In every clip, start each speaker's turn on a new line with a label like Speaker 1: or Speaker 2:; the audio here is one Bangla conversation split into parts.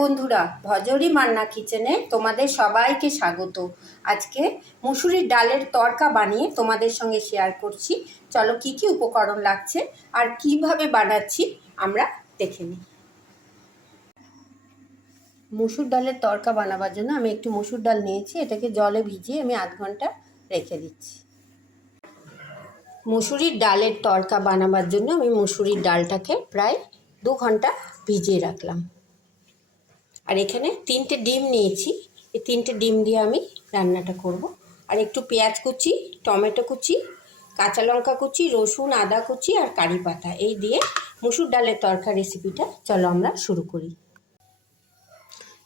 Speaker 1: বন্ধুরা, ভজরি মান্না কিচেনে তোমাদের সবাইকে স্বাগত। আজকে মুসুরির ডালের তরকা বানিয়ে তোমাদের সঙ্গে শেয়ার করছি। চলো কি কি উপকরণ লাগছে আর কীভাবে বানাচ্ছি আমরা দেখে নিই। মুসুর ডালের তরকা বানাবার জন্য আমি একটু মুসুর ডাল নিয়েছি, এটাকে জলে ভিজিয়ে আমি আধ ঘণ্টা রেখে দিচ্ছি। মুসুরির ডালের তরকা বানাবার জন্য আমি মুসুরির ডালটাকে প্রায় দু ঘণ্টা ভিজিয়ে রাখলাম। আর এখানে তিনটে ডিম নিয়েছি। এই তিনটে ডিম দিয়ে আমি রান্নাটা করব। আর একটু পেঁয়াজ কুচি, টমেটো কুচি, কাঁচা লঙ্কা কুচি, রসুন, আদা কুচি আর কারি পাতা। এই দিয়ে মুসুর ডালের তরকা রেসিপিটা চলো আমরা শুরু করি।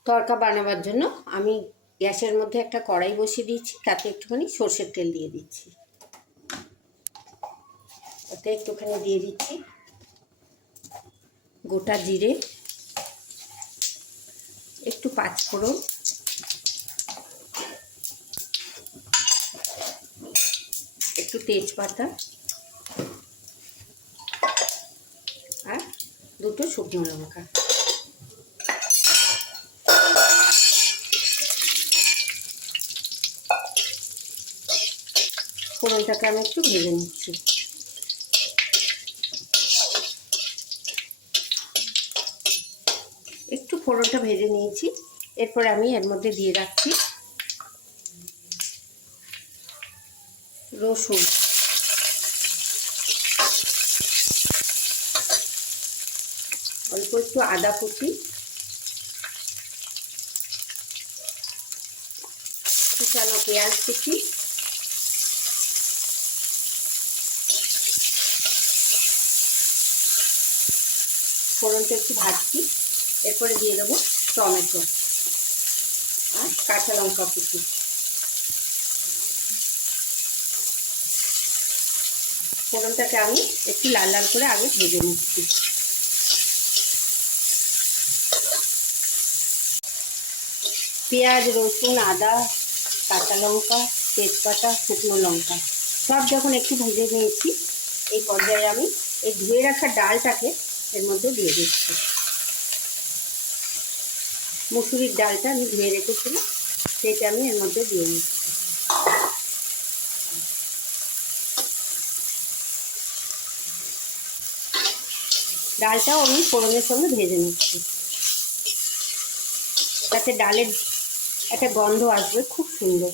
Speaker 1: তরকা বানাবার জন্য আমি গ্যাসের মধ্যে একটা কড়াই বসিয়ে দিয়েছি। তাতে একটুখানি সর্ষের তেল দিয়ে দিচ্ছি। ওতে একটুখানি দিয়ে দিচ্ছি গোটা জিরে। পাঁচফোড়ন একটু তেজপাতা। আর দুটো শুকনো লঙ্কা। ফোড়নটাকে আমি একটু ভেজে নিচ্ছি। একটু ফোড়নটা ভেজে নিয়েছি। এরপর আমি এর মধ্যে দিয়ে রাখছি রসুন। অল্প একটু আদা কুচি। কুচানো পেঁয়াজ কুচি। ফোড়নটা একটু ভাজছি। এরপরে দিয়ে দেবো টমেটো আর কাঁচা লঙ্কা কুচি। ফোড়নটাকে আমি একটু লাল লাল করে আগে ভেজে নিচ্ছি। পেঁয়াজ, রসুন, আদা, কাঁচা লঙ্কা, তেজপাতা, শুকনো লঙ্কা সব যখন একটু ভেজে নিয়েছি, এই পর্যায়ে আমি এই ধুয়ে রাখা ডালটাকে এর মধ্যে দিয়ে দিচ্ছি। মুসুরির ডালটা আমি ধুয়ে রেখেছিলাম, সেটা আমি এর মধ্যে দিয়ে নিচ্ছি ডালটাও আমি ফোড়নের সঙ্গে ভেজে নিচ্ছি। তাতে ডালের একটা গন্ধ আসবে, খুব সুন্দর।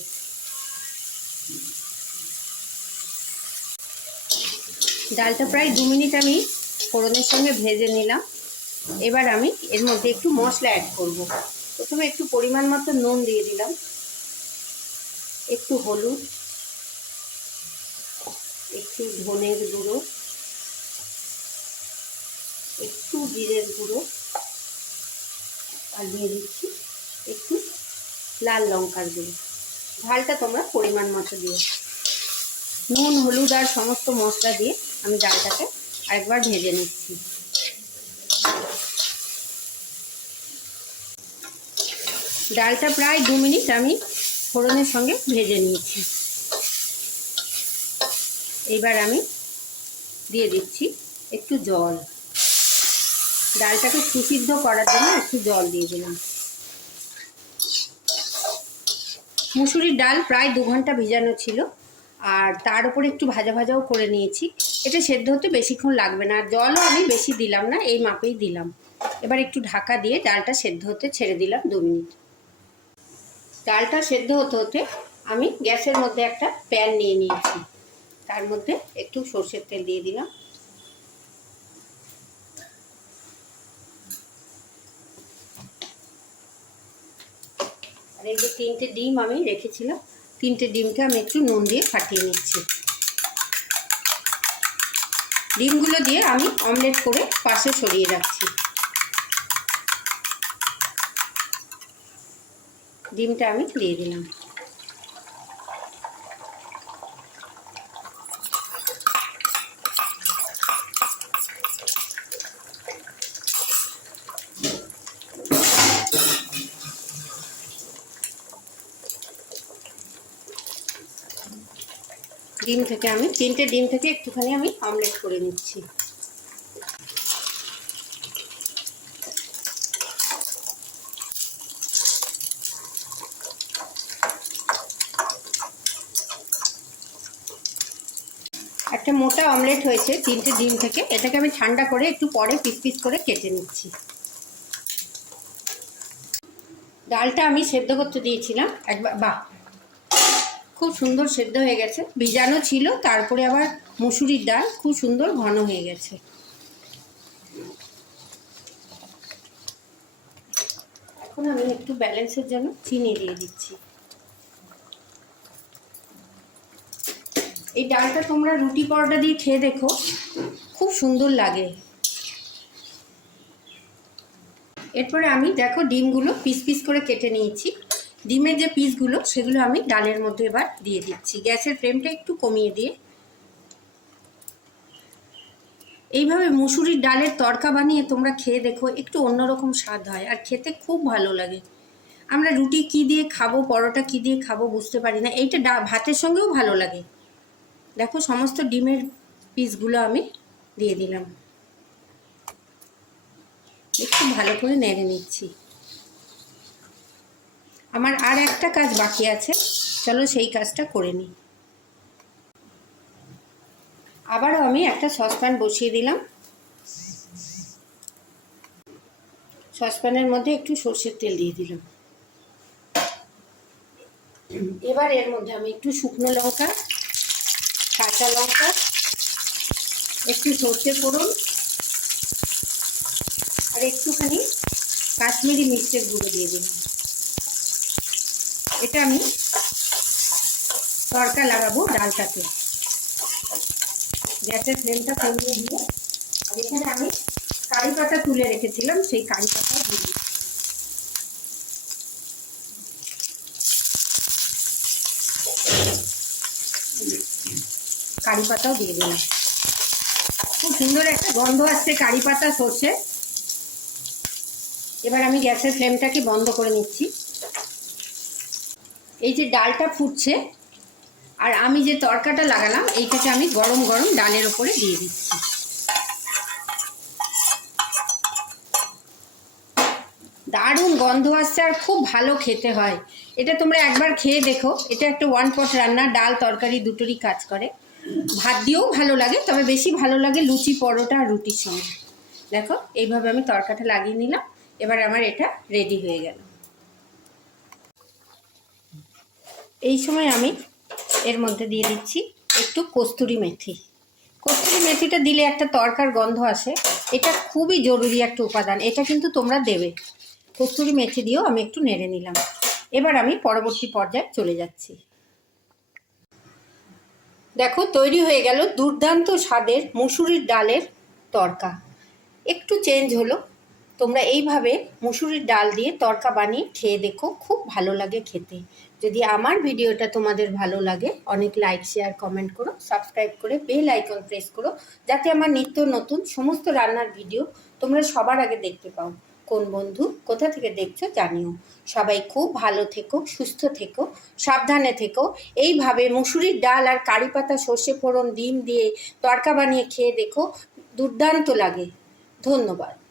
Speaker 1: ডালটা প্রায় দু মিনিট আমি ফোড়নের সঙ্গে ভেজে নিলাম। এবার আমি এর মধ্যে একটু মশলা অ্যাড করব। প্রথমে একটু পরিমাণ মতো নুন দিয়ে দিলাম। একটু হলুদ। একটু ধনের গুঁড়ো। একটু জিরের গুঁড়ো। আর দিয়ে দিচ্ছি একটু লাল লঙ্কার গুঁড়ো। ঝালটা তোমরা পরিমাণ মতো দিও। নুন, হলুদ আর সমস্ত মশলা দিয়ে আমি ডালটাকে আরেকবার ভেজে নিচ্ছি। ডালটা প্রায় দু মিনিট আমি ফোড়নের সঙ্গে ভেজে নিয়েছি। এবার আমি দিয়ে দিচ্ছি একটু জল। ডালটাকে সুসিদ্ধ করার জন্য একটু জল দিয়ে দিলাম। মুসুরির ডাল প্রায় দু ঘণ্টা ভিজানো ছিল আর তার উপরে একটু ভাজা ভাজাও করে নিয়েছি। এটা সেদ্ধ হতে বেশিক্ষণ লাগবে না। আর জলও আমি বেশি দিলাম না, এই মাপেই দিলাম। এবার একটু ঢাকা দিয়ে ডালটা সেদ্ধ হতে ছেড়ে দিলাম দু মিনিট। ডালটা সেদ্ধ হতে হতে আমি গ্যাসের মধ্যে একটা প্যান নিয়ে নিয়েছি। তার মধ্যে একটু সর্ষের তেল দিয়ে দিলাম। আর এই যে তিনটে ডিম আমি রেখেছিলাম, তিনটে ডিমকে আমি একটু নুন দিয়ে ফাটিয়ে নিচ্ছি। ডিমগুলো দিয়ে আমি অমলেট করে পাশে সরিয়ে রাখছি। ডিমটা আমি দিয়ে দিলাম। ডিম থেকে আমি, তিনটে ডিম থেকে একটুখানি আমি অমলেট করে নিচ্ছি। একটা মোটা অমলেট হয়েছে তিনটে ডিম থেকে। এটাকে আমি ঠান্ডা করে একটু পরে পিস পিস করে কেটে নিচ্ছি। ডালটা আমি সেদ্ধ করতে দিয়েছিলাম। একবার, বাহ! খুব সুন্দর সেদ্ধ হয়ে গেছে। ভিজানো ছিল, তারপরে আবার মুসুরির ডাল খুব সুন্দর ঘন হয়ে গেছে। এখন আমি একটু ব্যালেন্সের জন্য চিনি দিয়ে দিচ্ছি। এই ডালটা তোমরা রুটি পরোটা দিয়ে খেয়ে দেখো। খুব সুন্দর লাগে। এরপরে আমি দেখো ডিমগুলো পিস পিস করে কেটে নিয়েছি। ডিমের যে পিসগুলো, সেগুলো আমি ডালের মধ্যে এবার দিয়ে দিচ্ছি। গ্যাসের ফ্লেমটা একটু কমিয়ে দিয়ে। এইভাবে মুসুরির ডালের তড়কা বানিয়ে তোমরা খেয়ে দেখো, একটু অন্যরকম স্বাদ হয় আর খেতে খুব ভালো লাগে। আমরা রুটি কি দিয়ে খাব, পরোটা কি দিয়ে খাব বুঝতে পারি না। এইটা ভাতের সঙ্গেও ভালো লাগে। দেখো, সমস্ত ডিমের পিসগুলো আমি দিয়ে দিলাম। একটু ভালো করে নেড়ে নিচ্ছি। আমার আর একটা কাজ বাকি আছে। চলো সেই কাজটা করে নিই। আবারও আমি একটা সসপ্যান বসিয়ে দিলাম। সসপ্যানের মধ্যে একটু সর্ষের তেল দিয়ে দিলাম। এবার এর মধ্যে আমি একটু শুকনো লঙ্কা কাঁচা লঙ্কা, একটু সর্ষে ফোড়ন আর একটুখানি কাশ্মীরি মির্চের গুঁড়ো দিয়ে দিলাম। এটা আমি তড়কা লাগাবো ডালটাতে। গ্যাসের ফ্লেমটা কমিয়ে দিয়ে আর এখানে আমি কারি পাতা তুলে রেখেছিলাম, সেই কারি পাতা দিয়ে দিচ্ছি। কারি পাতাও দিয়ে দিলাম। খুব সুন্দর একটা গন্ধ আসছে কারি পাতা সর্ষে। এবার আমি গ্যাসের ফ্লেমটাকে বন্ধ করে নিচ্ছি। এই যে ডালটা ফুটছে, আর আমি যে তরকাটা লাগালাম, এইটাকে আমি গরম গরম ডালের ওপরে দিয়ে দিচ্ছি। দারুণ গন্ধ আসছে, আর খুব ভালো খেতে হয়। এটা তোমরা একবার খেয়ে দেখো। এটা একটা ওয়ান পট রান্না, ডাল, তরকারি দুটোরই কাজ করে। ভাত দিয়েও ভালো লাগে, তবে বেশি ভালো লাগে লুচি, পরোটা আর রুটির সঙ্গে। দেখো, এইভাবে আমি তরকাটা লাগিয়ে নিলাম, এবার আমার এটা রেডি হয়ে গেল। এই সময় আমি এর মধ্যে দিয়ে দিচ্ছি একটু কস্তুরি মেথি। কস্তুরি মেথিটা দিলে একটা তরকার গন্ধ আসে, এটা খুবই জরুরি একটা উপাদান, এটা কিন্তু তোমরা দেবে। কস্তুরি মেথি দিয়েও আমি একটু নেড়ে নিলাম। এবার আমি পরবর্তী পর্যায়ে চলে যাচ্ছি। দেখো, তৈরি হয়ে গেল দুর্দান্ত স্বাদের মুসুরির ডালের তরকা। একটু চেঞ্জ হলো। তোমরা এইভাবে মুসুরির ডাল দিয়ে তরকা বানিয়ে খেয়ে দেখো, খুব ভালো লাগে খেতে। যদি আমার ভিডিওটা তোমাদের ভালো লাগে, অনেক লাইক শেয়ার কমেন্ট করো সাবস্ক্রাইব করে বেল আইকন প্রেস করো, যাতে আমার নিত্য নতুন সমস্ত রান্নার ভিডিও তোমরা সবার আগে দেখতে পাও। কোন বন্ধু কোথা থেকে দেখছ জানিও। সবাই খুব ভালো থেকো, সুস্থ থেকো, সাবধানে থেকো। এইভাবে মুসুরির ডাল আর কারি পাতা, সর্ষে ফোড়ন, ডিম দিয়ে তড়কা বানিয়ে খেয়ে দেখো, দুর্দান্ত লাগে। ধন্যবাদ।